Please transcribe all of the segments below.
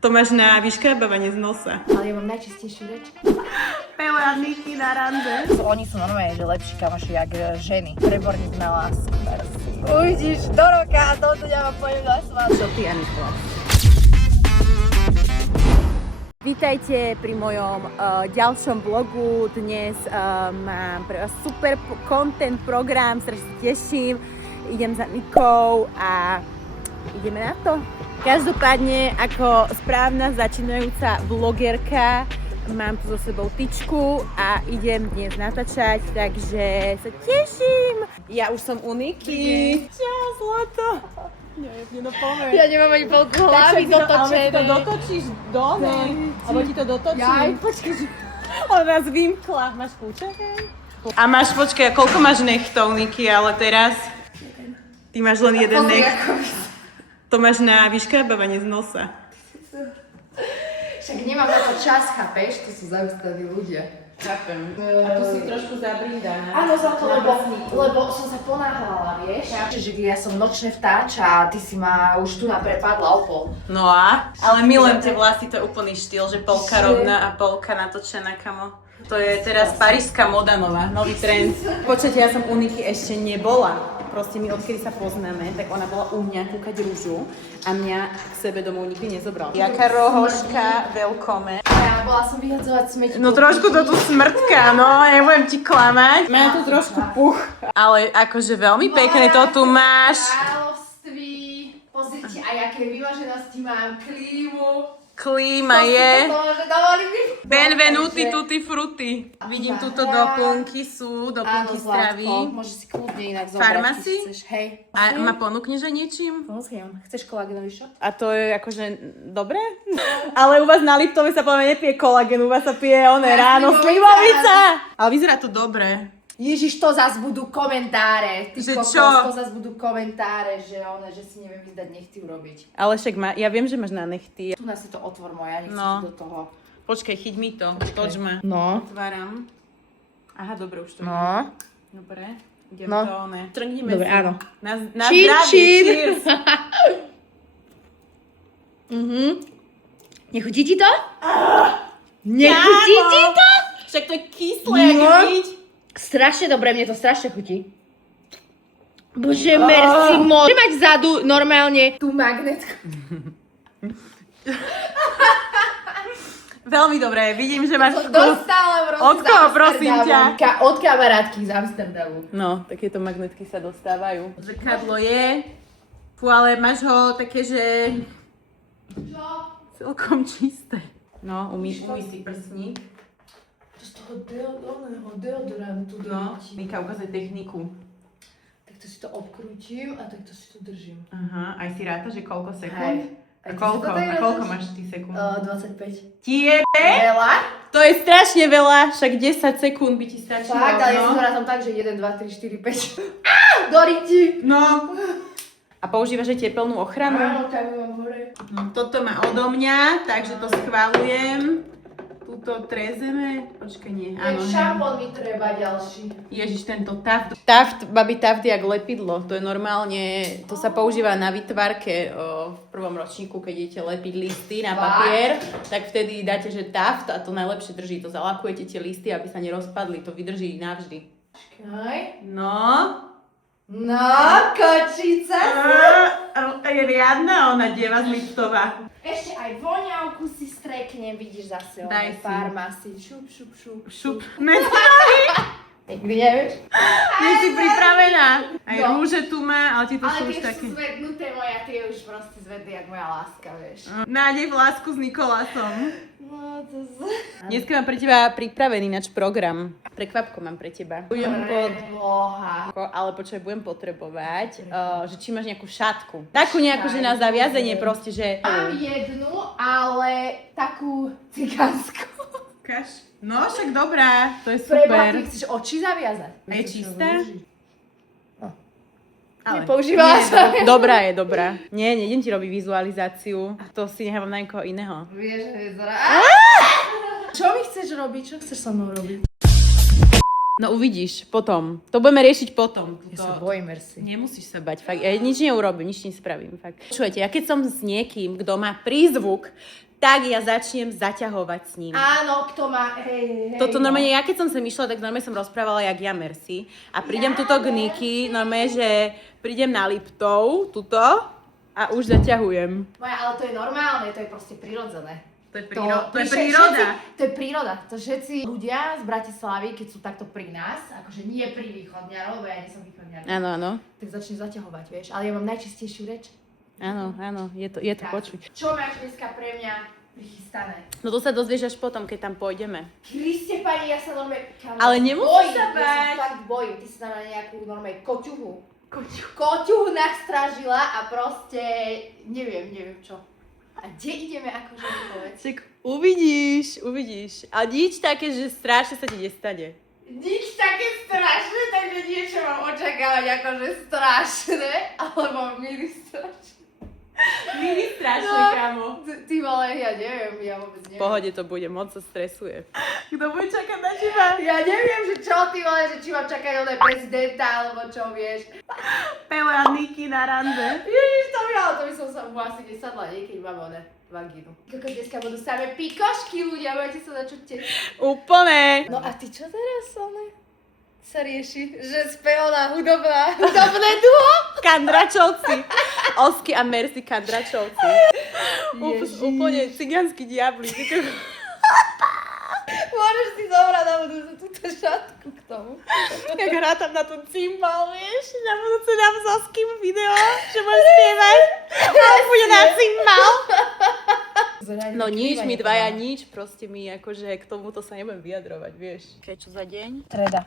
To máš na vyškrabávanie z nosa. Ale ja mám najčistejšiu reč. Pele a Niky na rande. Oni sú normálne, že lepší kamoši, jak ženy. Preborník na lásku. Uvidíš do roka a to ja vám poviem na svadbu. Čo ty, Aniko? Vítajte pri mojom ďalšom vlogu. Dnes mám pre vás super content program, strašne sa teším. Idem za Nikou a ideme na to. Každopádne, ako správna začínajúca vlogerka, mám tu so sebou tyčku a idem dnes natáčať, takže sa teším. Ja už som u Niky. Čau, zlato. Ja nemám ani polku hlavy dotočené. Ale to dotočíš dole, alebo ti to dotočím. Jaj, počkej. On nás vymkla. Máš kľúče? A máš, počkaj, koľko máš nechtov, Niky, ale teraz? Ty máš len jeden necht. To máš na vyškrabávanie z nosa. Však nemám na to čas, chápeš? To sú zaústavní ľudia. Chápem. A tu si trošku zabrindaná. Áno, za to, lebo som sa ponáhľala, vieš? Čiže ja som nočné vtáča a ty si ma už tu naprepadla o pol. No a? Ale milujem tie vlasy, to je úplný štýl, že polka rovná a polka natočená, kamo. To je teraz parížská moda nová, nový trend. Počujete, ja som u Niky ešte nebola. Proste my odkedy sa poznáme, tak ona bola u mňa kúkať rúžu a mňa k sebe domov nikdy nezobrala. Jaká rohoška, veľkome. Ja bola som vyhadzovať smeťku. No trošku to tu smrtka, no, nebudem ti klamať. Má tu trošku puch, ale akože veľmi pekné to tu máš. Kráľovství. Pozrite, aj aké vyváženosti mám, klímu. Klíma je. Benvenuti. Benvenuti tutti frutti. Vidím túto doplnky sú, doplnky stravy. Môžeš si kľudne inak zobrať, Farmacy? keď chceš. Hej. A ma ponúkneš aj niečím? Pozriem. Chceš kolagénový šot? A to je akože dobré? Ale u vás na Liptove sa povie nepije kolagén, u vás sa pije ráno slivovica. Ale vyzerá to dobre. Ježiš, to zas budú komentáre. Ty Že kokos, čo? to zas budú komentáre, že si neviem vyzdať nechty urobiť. Ale však ja viem, že máš na nechty. Tu nás si to otvor moja, nechcem No. do toho. Počkaj, chyť mi to, toč ma. No. Otváram. Aha, dobre, už to No. Dobre, idem No. to Trhníme Dobre, si. áno. Na Čír, zdravie, čír. cheers. Nechutí ti to? Nechutí ti to? Však to je kyslé, jak No. piť. Strašne dobre, mne to strašne chutí. Bože, merci moc. Môžem mať vzadu normálne tú magnetku. Veľmi dobré, vidím, že máš vkus. Dostala proste Od koho, prosím ťa? Od kamarátky z Amsterdamu. No, takéto magnetky sa dostávajú. Zrkadlo je. Fú, ale máš ho také, že celkom čisté. No, umí si prsník. To z toho deodorantu No, Mika ukazuje techniku. Takto si to obkrútim a takto si to držím. Aha, aj si ráta, že koľko sekúnd? Hej. A koľko máš ty sekúnd? 25. Tiebe? Veľa? To je strašne veľa, však 10 sekúnd by ti stačilo. Fakt, ale ja som tam tak, že 1, 2, 3, 4, 5. Doriti! No. A používaš aj tepelnú ochranu? Áno, tam mám hore. No, toto má odo mňa, takže to schvalujem. Tuto trezeme. Počkaj, nie. Áno, Šampón mi treba ďalší. Ježiš, tento Taft. Babi Taft je jak lepidlo. To je normálne, to sa používa na vytvarke v prvom ročníku, keď idete lepiť listy na papier, tak vtedy dáte, že Taft a to najlepšie drží. To zalakujete tie listy, aby sa nerozpadli. To vydrží navždy. Počkaj. No. No, kočica. Je riadna ona, deva z Liptova. Ešte aj voňavku si streknem, vidíš zase Daj si. Farmacy. Šup, šup, šup. Šup. Nikdy nevieš? Nie si pripravená. Aj No. rúže tu má, ale ti to Ale sú už tie také. sú zvednuté moja, tie už proste zvedli jak moja láska, vieš. Nádej v lásku s Nikolasom. No, to Dneska mám pre teba pripravený náš program. Prekvapko mám pre teba. Boha. Ale počkaj, budem potrebovať, že či máš nejakú šatku. Takú nejakú, že na zaviazenie proste, že... Mám jednu, ale takú cigánsku. Ukáž. No, však dobrá, to je Preboha, super. ty chceš oči zaviazať? A je čistá? Ale Nepoužívala nie, sa. Dobrá je, dobrá. Nie, nejdem ti robiť vizualizáciu. To si nechávam na niekoho iného. Vieš, že vyzerá. Čo mi chceš robiť? Čo chceš so mnou robiť? No uvidíš, potom. To budeme riešiť potom. Ja sa bojím, merci. Nemusíš sa bať, fakt. Ja nič neurobím, nič nespravím, fakt. Počujete, ja keď som s niekým, kto má prízvuk tak ja začnem zaťahovať s ním. Áno, kto má, hej. Toto normálne, ja keď som sem išla, tak normálne som rozprávala jak ja Mercy. A prídem tuto k Niky, normálne, že prídem na Liptov, tuto, a už zaťahujem. Moja, ale to je normálne, to je proste prirodzené. To je príroda. To je príroda. To všetci ľudia z Bratislavy, keď sú takto pri nás, akože nie pri východňarov, lebo ja nie som východňar. Áno, áno. Tak začne zaťahovať, vieš. Ale ja mám najčistejšiu reč. Áno, áno, je to počuť. Čo máš dneska pre mňa prichystané? No to sa dozvieš až potom, keď tam pôjdeme. Kriste pani, ja sa normálne... Ale nemusíš sa báť. Ja sa fakt bojím. Ty si na nejakú normálne koťuhu. Koťuhu nastražila a proste neviem čo. A kde ideme akože povedz? Tak uvidíš. A nič také, že strašne sa ti nestane. Nič také strašné, takže niečo mám očakávať akože strašné, alebo mini strašné. Mini strašné, kámo. Ty vole, ja neviem, ja vôbec neviem. V pohode to bude, moc sa stresuje. Kto bude čakať na teba? Ja neviem, že čo ty vole, že či mám čakať od prezidenta, alebo čo vieš. Pele a Niky na rande. Ježiš, to by som sa mu asi nesadla niekedy, mám one vagínu. Koko, dneska budú samé pikošky, ľudia, budete sa začuť tešiť. Úplne. No a ty čo teraz, one? Sa rieši, že spevoná hudobné duo? Kandračovci. Osky a Mercy Kandračovci. Úplne cigánsky diabli. Môžeš si zobrať na budúce túto šatku k tomu. Jak hrá tam na ten cymbal, vieš? Na budúce dám s Oským video, že môžem spievať. A on bude na cymbal. No nič, my dvaja nič, proste my akože k tomuto sa nebudem vyjadrovať, vieš. Keď čo za deň? Streda.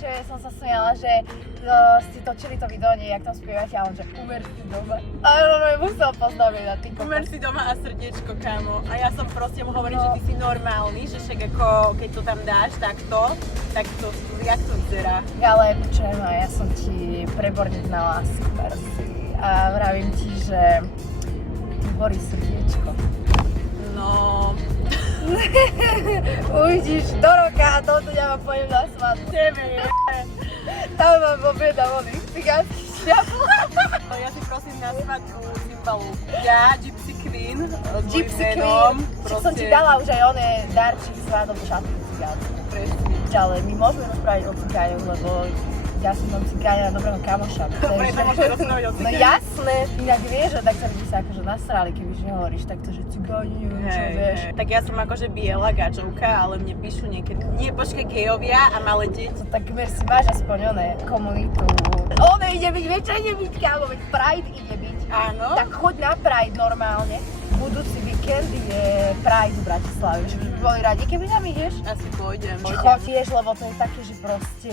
Že som sa smiala, že ste točili to video, jak tam spievate, a on že umer si doma. A on musel poznaviť na tým. Umer si doma a srdiečko, kámo. A ja som proste mu hovoril, že ty si normálny, že však ako keď to tam dáš takto, tak to, jak to vyzerá? Ale počujem, ja som ti preborník na lásku, Mercy. A vravím ti, že horí srdiečko. No... Uvidíš do roka a toto ťa vám pojem na svadbu. Tebe je. Tam vám objedám oných cigánskych šťapov. No ja si prosím na svadbu cymbalu. Ja, Gypsy Queen, s Gypsy mojím menom. Queen. Som ti dala už aj oné darčík svadobnú šatku cigánsku. Presne. Ale my môžeme rozprávať o cigáňoch, lebo ja som mám cigáňa na dobrého kamoša. Dobre, to môžeme rozprávať o cigáňoch. No jasné, inak vieš, že tak sa by sa akože nasrali, kebyže hovoríš takto, že cigáni, neviem čo, vieš. Tak ja som akože biela gačovka, ale mne píšu niekedy, nie počkaj, gejovia a malé deti. Tak si máš aspoň oné komunitu. Ono ide byť, vieš čo ide byť, kámo, veď Pride ide byť. Áno. Tak choď na Pride normálne. Budúci víkend je Pride v Bratislave, že by boli radi, keby tam ideš. Asi pôjdem. Choď tiež, lebo to je také, že proste,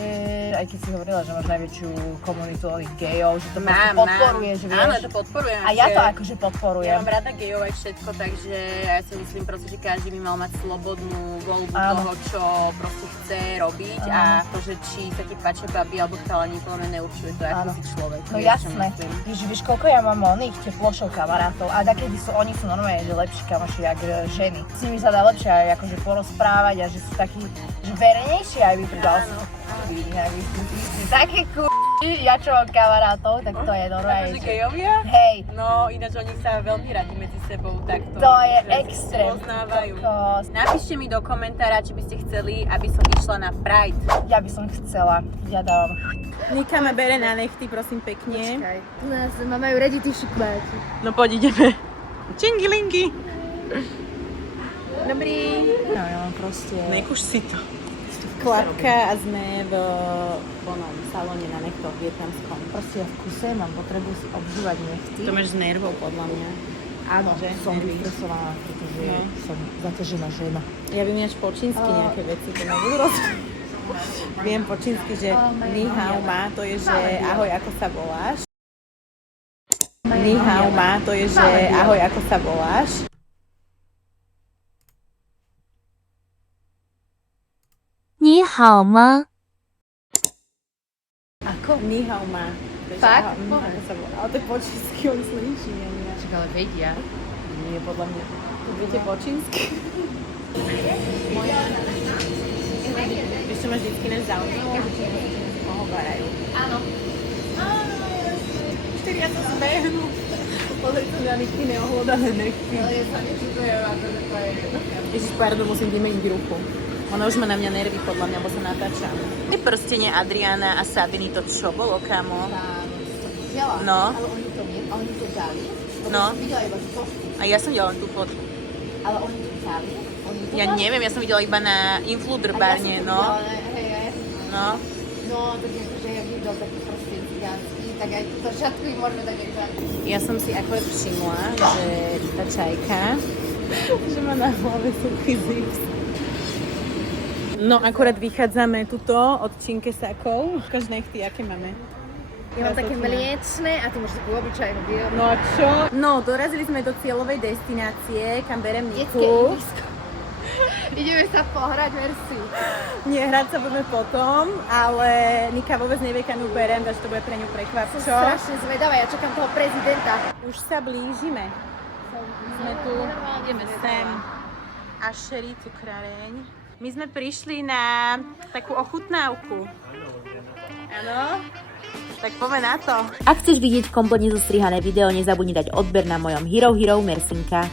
aj keď si hovorila, že máš najväčšiu komunitu oných gejov, že to proste podporuješ, vieš. Áno, to podporujem. A ja to akože podporujem. Ja mám rada gejov aj všetko, takže ja si myslím proste, že každý by mal mať slobodnú voľbu toho, čo proste chce robiť a to, že či sa ti páčia baby alebo chalani, podľa mňa neurčuje to, aký si človek. No jasné, vieš, koľko ja mám oných teplošov kamarátov a takedy oni sú normálne, že lepší kamoši, jak ženy. S nimi sa dá lepšie aj akože porozprávať a že sú takí, že verejnejší aj vypridal si. Také ja čo mám kamarátov, tak to je normálne. Akože gejovia? Hej. No ináč oni sa veľmi radi medzi sebou takto. To je extrém. Poznávajú. Napíšte mi do komentára, či by ste chceli, aby som išla na Pride. Ja by som chcela. Ja dávam. Nika ma bere na nechty, prosím pekne. Počkaj. U nás majú radi tí šikmáti. No poď ideme. Čingilingy. Dobrý. No ja mám proste... Nekuž si to. Klapka a sme v onom salóne na nechtoch vietnamskom. Proste ja v kuse mám potrebu si obžívať nechty. To máš z nervov podľa mňa. Áno, že? som Nervy. vystresovaná, pretože som zaťažená žena. Ja viem ináč po čínsky nejaké veci, to ma budú rozprávať. Viem po čínsky, že ni hao ma, to je, že ahoj, ako sa voláš. Ni hao ma, to je, že ahoj, ako sa voláš. Ni hao ma? Ako? Ni hao ma. Fakt? Ako sa volá. Ale to je po čínsky, on slyší, ja nie. Čak, ale vedia. Nie, podľa mňa. Viete po čínsky? Vieš, čo ma vždycky nezaujímalo? Že či hovorajú. Áno. Štyria sa zbehnú. Pozri sa na Niky neohľadané nechty. Ale ja sa nečudujem, ako to je. Ježiš, pardon, musím vymeniť ruku. Ona už má na mňa nervy, podľa mňa, bo sa natáčam. Ty prstenie Adriana a Sabiny, to čo bolo, kamo? To videla, No. ale oni to nie, oni to dali. Lebo No. som videla iba tú fotku, A ja som videla len tú fotku. ale oni to dali. Oni to Ja dali. neviem, ja som videla iba na Influderbárne, A ja som to no. videla, hej, ja som to No. No, tak akože ja videl taký proste cigánsky, tak aj túto šatku im môžeme dať aj tak. Ja som si akorát všimla, že tá čajka, že má na hlave suchý zips. No, akorát vychádzame tuto od Činkesákov. Ukáž nechty, aké máme. Ja mám také Krásotná. mliečne a ty máš takú obyčajnú bielu. No a čo? No, dorazili sme do cieľovej destinácie, kam berem Detské Niku. ihrisko. Ideme sa pohrať, merci. Nie, hrať sa budeme potom, ale Nika vôbec nevie, kam ju berem, takže to bude pre ňu prekvap. Som Čo? strašne zvedavá, ja čakám toho prezidenta. Už sa blížime. Sme tu, ideme sem. A šerí cukráreň. My sme prišli na takú ochutnávku. Áno? Tak poďme na to. Ak chceš vidieť kompletne zostrihané video, nezabudni dať odber na mojom Hero Mersinka.